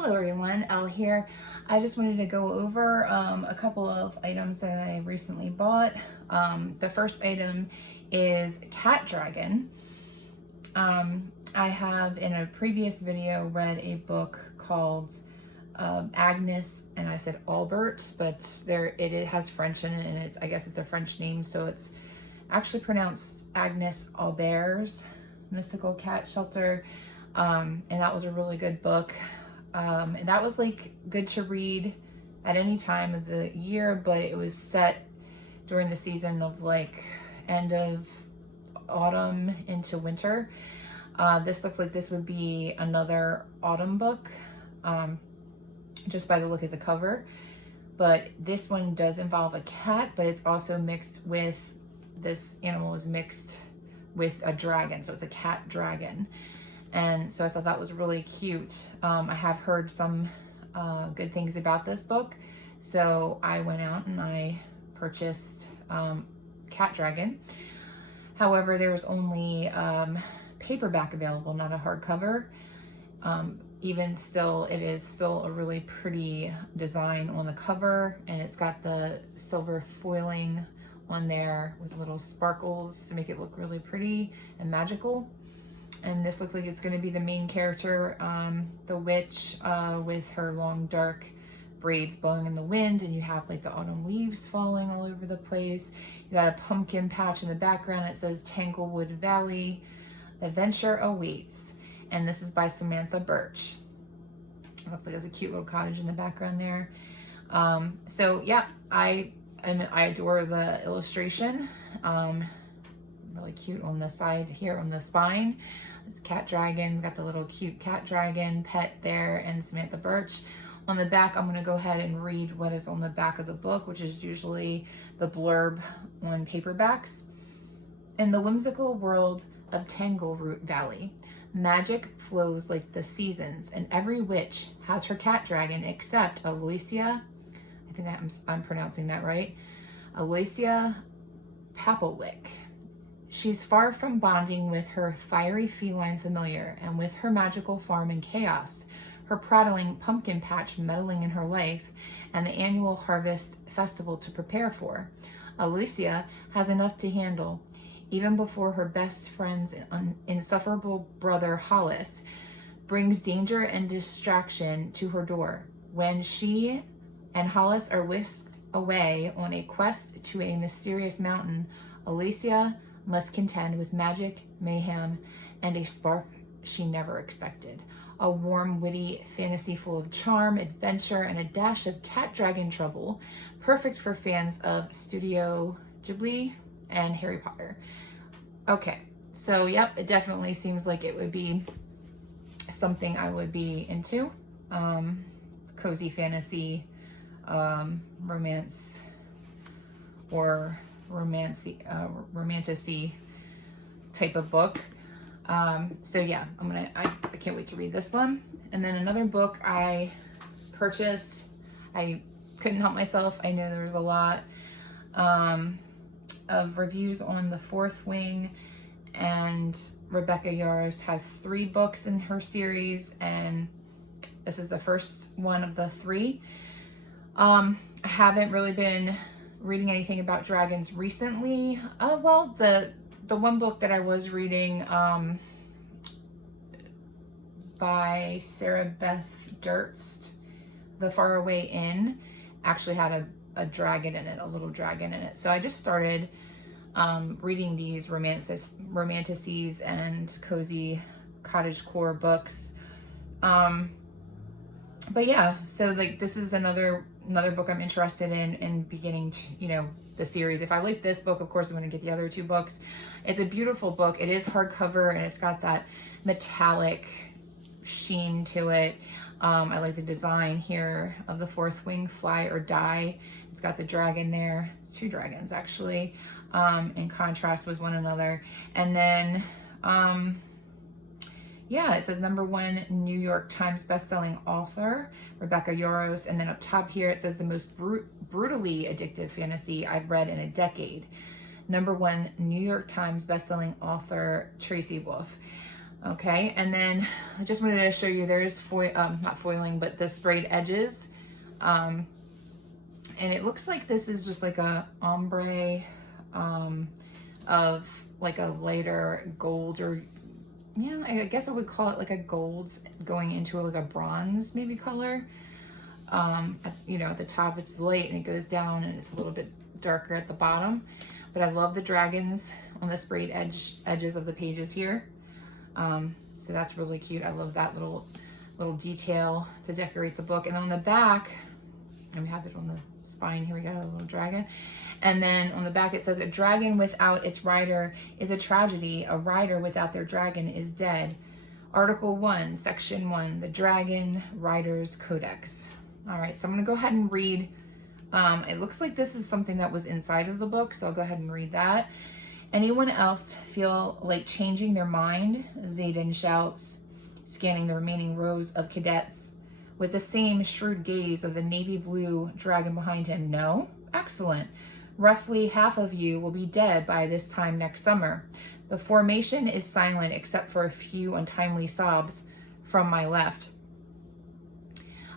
Hello everyone, Elle here. I just wanted to go over a couple of items that I recently bought. The first item is Cat Dragon. I have in a previous video read a book called Agnes, and I said Albert, but it has French in it, and I guess it's a French name, so it's actually pronounced Agnes Albert's Mystical Cat Shelter. And that was a really good book. And that was like good to read at any time of the year, but it was set during the season of like end of autumn into winter. This looks like this would be another autumn book, just by the look of the cover. But this one does involve a cat, but it's also mixed with, this animal is mixed with a dragon, so it's a cat dragon. And so I thought that was really cute. I have heard some good things about this book, so I went out and I purchased Cat Dragon. However, there was only paperback available, not a hardcover. Even still, it is still a really pretty design on the cover, and it's got the silver foiling on there with little sparkles to make it look really pretty and magical. And this looks like it's going to be the main character, the witch, with her long dark braids blowing in the wind, and you have like the autumn leaves falling all over the place. You got a pumpkin patch in the background. It says Tanglewood Valley, Adventure Awaits, and this is by Samantha Birch. It looks like there's a cute little cottage in the background there. So yeah, I adore the illustration. Really cute on the side here on the spine. This cat dragon, got the little cute cat dragon pet there, and Samantha Birch. On the back, I'm going to go ahead and read what is on the back of the book, which is usually the blurb on paperbacks. In the whimsical world of Tanglewood Valley, magic flows like the seasons, and every witch has her cat dragon except Aloysia. I think I'm pronouncing that right. Aloysia Papelwick. She's far from bonding with her fiery feline familiar, and with her magical farm in chaos, her prattling pumpkin patch meddling in her life, and the annual harvest festival to prepare for, Aloysia has enough to handle, even before her best friend's insufferable brother Hollis brings danger and distraction to her door. When she and Hollis are whisked away on a quest to a mysterious mountain, Aloysia must contend with magic, mayhem, and a spark she never expected. A warm, witty fantasy full of charm, adventure, and a dash of cat dragon trouble, perfect for fans of Studio Ghibli and Harry Potter. Okay, so yep, it definitely seems like it would be something I would be into. Cozy fantasy, romance, or romantic-y type of book. So yeah, I can't wait to read this one. And then another book I purchased, I couldn't help myself. I know there was a lot of reviews on The Fourth Wing, and Rebecca Yarros has 3 books in her series, and this is the first one of the 3. I haven't really been reading anything about dragons recently. Well, the one book that I was reading by Sarah Beth Durst, The Faraway Inn, actually had a dragon in it, a little dragon in it. So I just started reading these romanticies and cozy cottagecore books. But yeah, so like this is another book I'm interested in beginning to, the series. If I like this book, of course I'm going to get the other 2 books. It's a beautiful book. It is hardcover, and it's got that metallic sheen to it. I like the design here of The Fourth Wing, Fly or Die. It's got the dragon there, 2 dragons actually, in contrast with one another. And then yeah, it says #1 New York Times bestselling author, Rebecca Yarros. And then up top here, it says the most brutally addictive fantasy I've read in a decade. #1 New York Times bestselling author, Tracy Wolff. Okay, and then I just wanted to show you there's not foiling, but the sprayed edges. And it looks like this is just like a ombre of like a lighter gold, or yeah, I guess I would call it like a gold going into like a bronze maybe color. You know, at the top it's light and it goes down and it's a little bit darker at the bottom. But I love the dragons on the sprayed edges of the pages here. So that's really cute. I love that little detail to decorate the book. And on the back, and we have it on the spine here, we got a little dragon. And then on the back it says, a dragon without its rider is a tragedy. A rider without their dragon is dead. Article 1, Section 1, the Dragon Riders Codex. All right, so I'm gonna go ahead and read. It looks like this is something that was inside of the book, so I'll go ahead and read that. Anyone else feel like changing their mind? Xaden shouts, scanning the remaining rows of cadets with the same shrewd gaze of the navy blue dragon behind him. No? Excellent. Roughly half of you will be dead by this time next summer. The formation is silent except for a few untimely sobs from my left.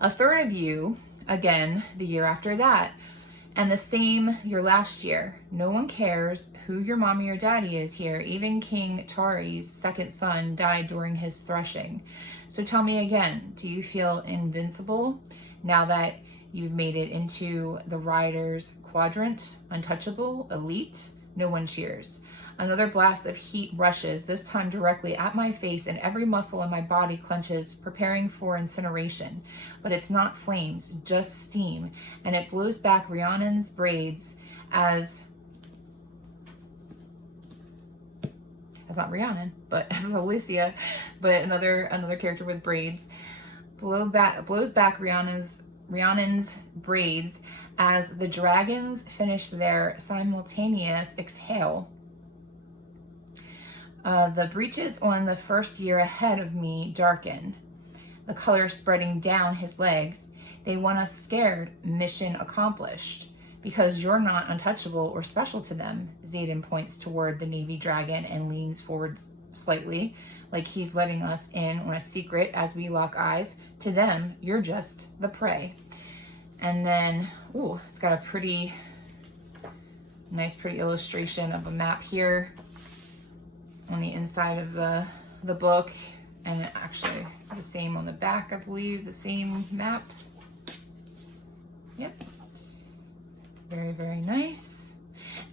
A third of you, again, the year after that. And the same your last year. No one cares who your mommy or daddy is here. Even King Tari's second son died during his threshing. So tell me again, do you feel invincible now that you've made it into the Riders Quadrant? Untouchable? Elite? No one cheers. Another blast of heat rushes, this time directly at my face, and every muscle in my body clenches, preparing for incineration. But it's not flames, just steam, and it blows back Rhiannon's braids as not Rhiannon, but as Alicia, but another character with braids, blows back Rhiannon's braids as the dragons finish their simultaneous exhale. The breeches on the first year ahead of me darken, the color spreading down his legs. They want us scared. Mission accomplished. Because you're not untouchable or special to them. Xaden points toward the Navy dragon and leans forward slightly, like he's letting us in on a secret as we lock eyes. To them, you're just the prey. And then, ooh, it's got a pretty illustration of a map here on the inside of the book, and actually the same on the back, I believe, the same map. Yep. Very, very nice.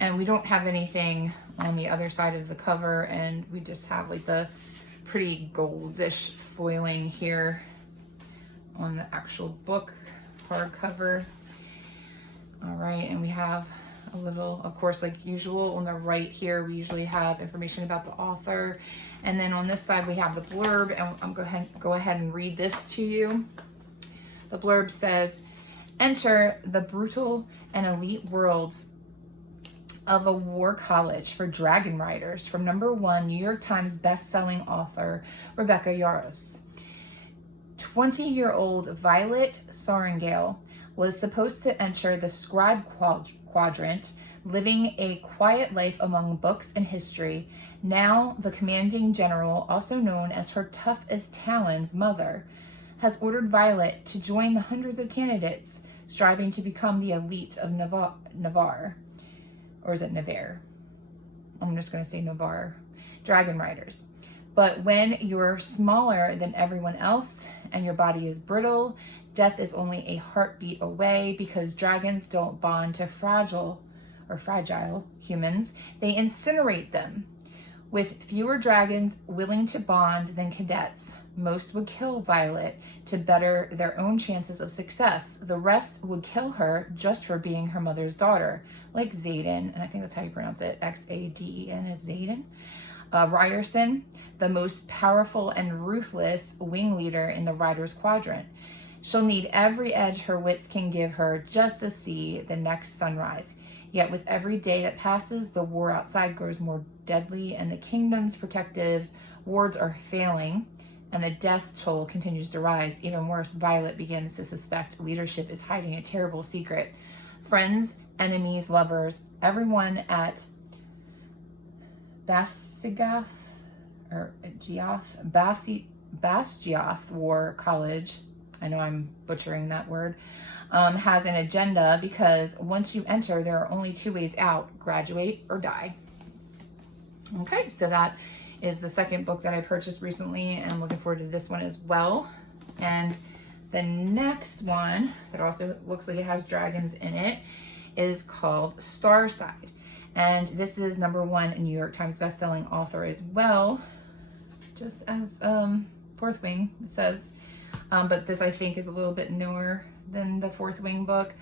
And we don't have anything on the other side of the cover, and we just have like the pretty goldish foiling here on the actual book hardcover. All right, and we have a little, of course, like usual, on the right here, we usually have information about the author. And then on this side, we have the blurb, and I'm going to go ahead and read this to you. The blurb says, enter the brutal and elite worlds of a war college for dragon riders from #1 New York Times best-selling author Rebecca Yarros. 20-year-old Violet Sorrengail was supposed to enter the scribe quadrant, living a quiet life among books and history. Now, the commanding general, also known as her tough as talons mother, has ordered Violet to join the hundreds of candidates striving to become the elite of Navarre. Or is it Navarre? I'm just going to say Navarre. Dragon riders. But when you're smaller than everyone else and your body is brittle, death is only a heartbeat away, because dragons don't bond to fragile humans. They incinerate them. With fewer dragons willing to bond than cadets, most would kill Violet to better their own chances of success. The rest would kill her just for being her mother's daughter, like Xaden, and I think that's how you pronounce it, Xaden is Xaden. Ryerson, the most powerful and ruthless wing leader in the Riders Quadrant. She'll need every edge her wits can give her just to see the next sunrise. Yet with every day that passes, the war outside grows more deadly, and the kingdom's protective wards are failing, and the death toll continues to rise. Even worse, Violet begins to suspect leadership is hiding a terrible secret. Friends, enemies, lovers, everyone at Basigath, or Bastioth War College, I know I'm butchering that word, has an agenda because once you enter, there are only two ways out: graduate or die. Okay, so that is the second book that I purchased recently, and I'm looking forward to this one as well. And the next one that also looks like it has dragons in it is called Starside. And this is #1 New York Times bestselling author as well, just as Fourth Wing says. But this I think is a little bit newer than the Fourth Wing book.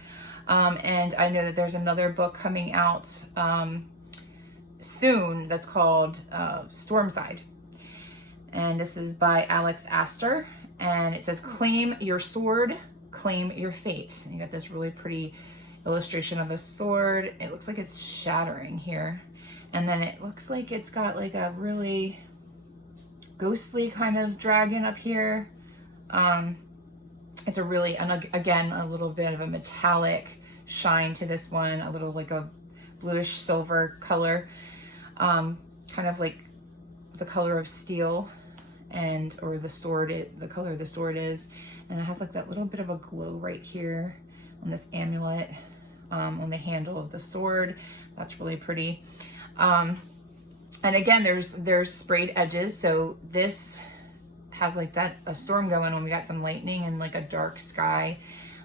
And I know that there's another book coming out soon that's called Stormside. And this is by Alex Astor. And it says, claim your sword, claim your fate. And you got this really pretty illustration of a sword. It looks like it's shattering here. And then it looks like it's got like a really ghostly kind of dragon up here. It's a really, and again, a little bit of a metallic shine to this one, a little like a bluish silver color, kind of like the color of steel, and or the sword, the color of the sword is. And it has like that little bit of a glow right here on this amulet, on the handle of the sword. That's really pretty. And again, there's sprayed edges. So this has like that, a storm going on. We got some lightning and like a dark sky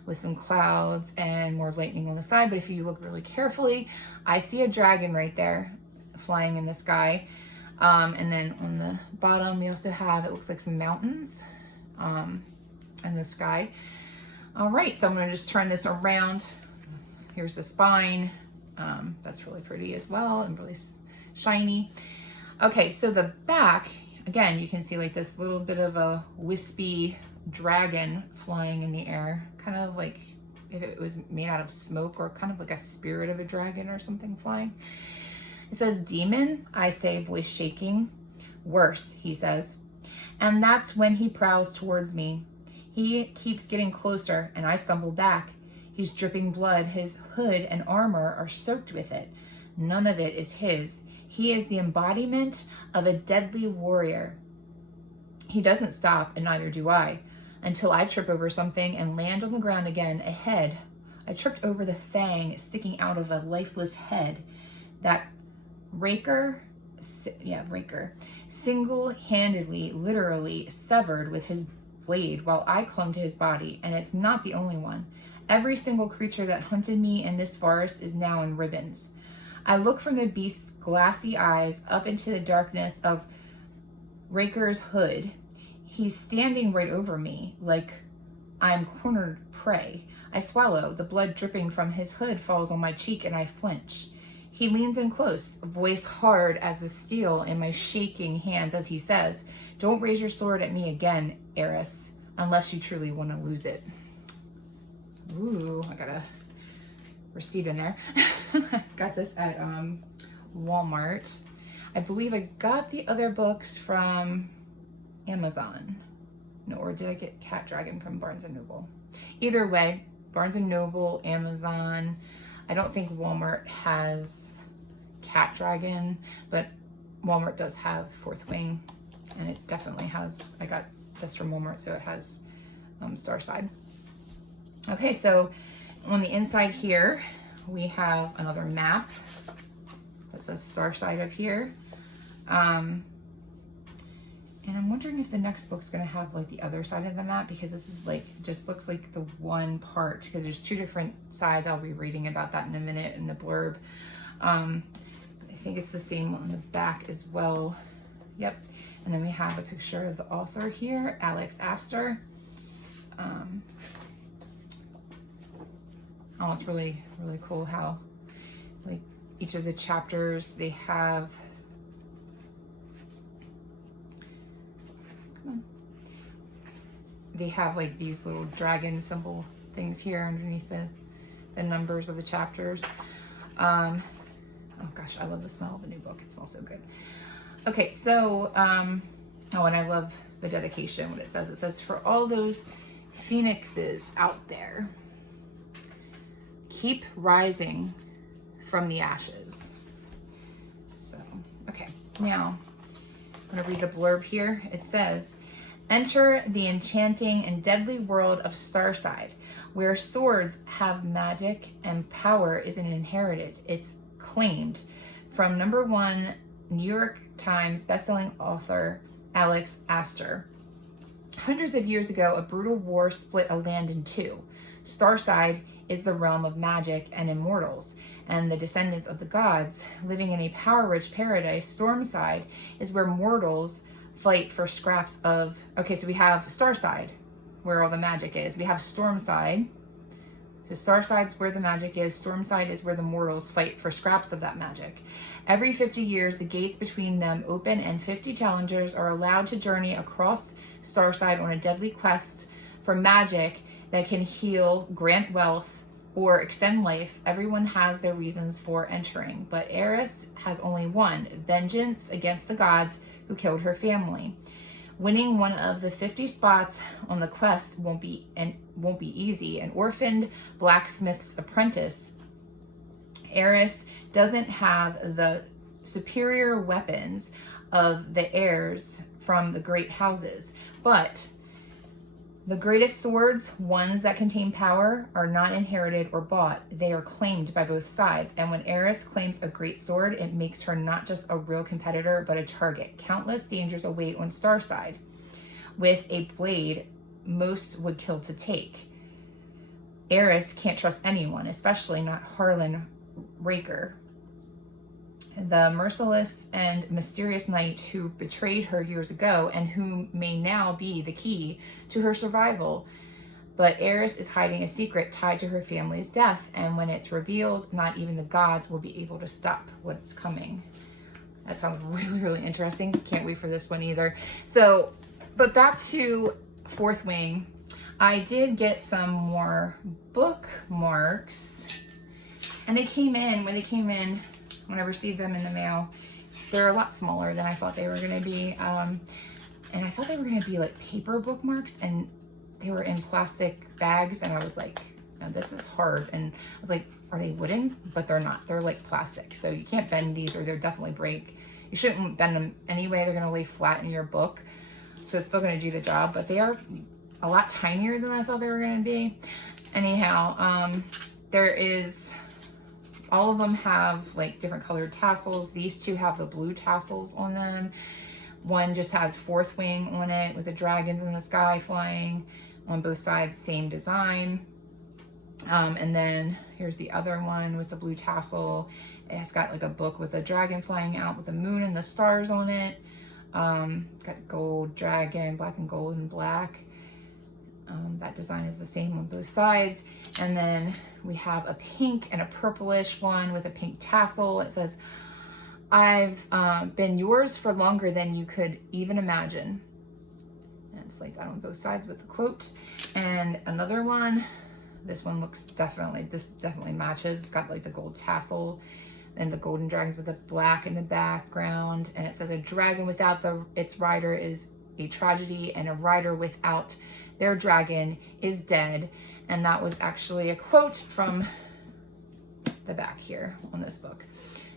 with some clouds and more lightning on the side. But if you look really carefully, I see a dragon right there flying in the sky. And then on the bottom, we also have, it looks like some mountains in the sky. All right, so I'm gonna just turn this around. Here's the spine. That's really pretty as well and really shiny. Okay, so the back, again, you can see like this little bit of a wispy dragon flying in the air, kind of like if it was made out of smoke, or kind of like a spirit of a dragon or something flying. It says, demon, I say, voice shaking. Worse, he says. And that's when he prowls towards me. He keeps getting closer and I stumble back. He's dripping blood. His hood and armor are soaked with it. None of it is his. He is the embodiment of a deadly warrior. He doesn't stop, and neither do I, until I trip over something and land on the ground again ahead. I tripped over the fang sticking out of a lifeless head. That Raker, single-handedly, literally severed with his blade while I clung to his body, and it's not the only one. Every single creature that hunted me in this forest is now in ribbons. I look from the beast's glassy eyes up into the darkness of Raker's hood. He's standing right over me, like I'm cornered prey. I swallow. The blood dripping from his hood falls on my cheek, and I flinch. He leans in close, voice hard as the steel in my shaking hands as he says, "Don't raise your sword at me again, Eris, unless you truly want to lose it." Ooh, I got a receipt in there. Got this at Walmart. I believe I got the other books from Amazon. No, or did I get Cat Dragon from Barnes & Noble? Either way, Barnes & Noble, Amazon. I don't think Walmart has Cat Dragon, but Walmart does have Fourth Wing, and it definitely has, I got this from Walmart, so it has Starside. Okay, so on the inside here, we have another map that says Starside up here. And I'm wondering if the next book's gonna have like the other side of the map, because this is like, just looks like the one part, because there's two different sides. I'll be reading about that in a minute in the blurb. I think it's the same on the back as well. Yep. And then we have a picture of the author here, Alex Astor. Oh, it's really, really cool how like each of the chapters, they have, they have like these little dragon symbol things here underneath the numbers of the chapters. Oh gosh, I love the smell of a new book. It smells so good. Okay, so, oh, and I love the dedication, what it says. It says, for all those phoenixes out there, keep rising from the ashes. So, okay, now I'm going to read the blurb here. It says, enter the enchanting and deadly world of Starside, where swords have magic and power isn't inherited. It's claimed. From #1 New York Times bestselling author Alex Astor. Hundreds of years ago, a brutal war split a land in two. Starside is the realm of magic and immortals, and the descendants of the gods. Living in a power-rich paradise, Stormside is where mortals fight for scraps of... Okay, so we have Starside, where all the magic is. We have Stormside. So Starside's where the magic is. Stormside is where the mortals fight for scraps of that magic. Every 50 years, the gates between them open, and 50 challengers are allowed to journey across Starside on a deadly quest for magic that can heal, grant wealth, or extend life. Everyone has their reasons for entering, but Eris has only one: vengeance against the gods who killed her family. Winning one of the 50 spots on the quest won't be easy. An orphaned blacksmith's apprentice, Eris doesn't have the superior weapons of the heirs from the great houses, but the greatest swords, ones that contain power, are not inherited or bought. They are claimed by both sides. And when Eris claims a great sword, it makes her not just a real competitor, but a target. Countless dangers await on Starside. With a blade, most would kill to take. Eris can't trust anyone, especially not Harlan Raker, the merciless and mysterious knight who betrayed her years ago and who may now be the key to her survival. But Eris is hiding a secret tied to her family's death, and when it's revealed, not even the gods will be able to stop what's coming. That sounds really, really interesting. Can't wait for this one either. So, but back to Fourth Wing. I did get some more bookmarks, and when I received them in the mail, they're a lot smaller than I thought they were going to be. And I thought they were going to be like paper bookmarks, and they were in plastic bags. And I was like, no, this is hard. And I was like, are they wooden? But they're not. They're like plastic. So you can't bend these, or they'll definitely break. You shouldn't bend them anyway. They're going to lay flat in your book. So it's still going to do the job. But they are a lot tinier than I thought they were going to be. Anyhow, all of them have like different colored tassels. These two have the blue tassels on them. One just has Fourth Wing on it with the dragons in the sky flying on both sides, same design. And then here's the other one with the blue tassel. It's got like a book with a dragon flying out with the moon and the stars on it. Got gold dragon, black and gold and black. That design is the same on both sides. And then we have a pink and a purplish one with a pink tassel. It says, I've been yours for longer than you could even imagine. And it's like that on both sides with the quote. And another one, this definitely matches. It's got like the gold tassel and the golden dragons with the black in the background. And it says, a dragon without its rider is a tragedy, and a rider without their dragon is dead. And that was actually a quote from the back here on this book.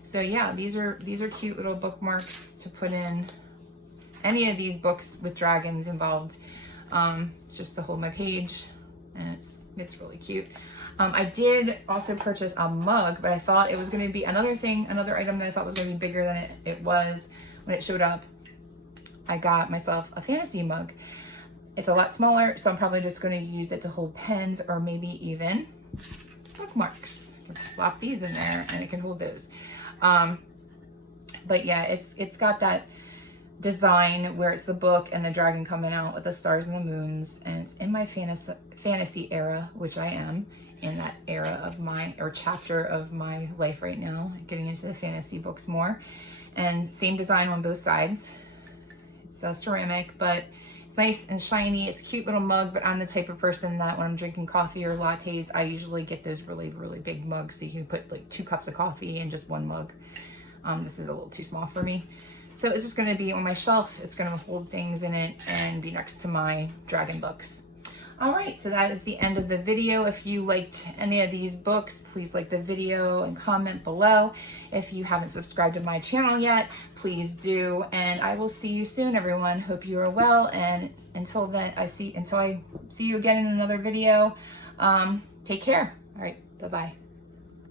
So yeah, these are cute little bookmarks to put in any of these books with dragons involved. It's just to hold my page, and it's really cute. I did also purchase a mug, but I thought it was going to be another item that I thought was going to be bigger than it was when it showed up. I got myself a fantasy mug. It's a lot smaller, so I'm probably just going to use it to hold pens or maybe even bookmarks. Let's flop these in there and it can hold those. But yeah, it's got that design where it's the book and the dragon coming out with the stars and the moons, and it's in my fantasy era, which I am in that era of chapter of my life right now, getting into the fantasy books more. And same design on both sides. It's ceramic, but it's nice and shiny. It's a cute little mug, but I'm the type of person that when I'm drinking coffee or lattes, I usually get those really, really big mugs so you can put like 2 cups of coffee in just one mug. This is a little too small for me. So it's just going to be on my shelf. It's going to hold things in it and be next to my dragon books. All right, so that is the end of the video. If you liked any of these books, please like the video and comment below. If you haven't subscribed to my channel yet, please do. And I will see you soon, everyone. Hope you are well. And until then, until I see you again in another video, take care. All right, bye-bye.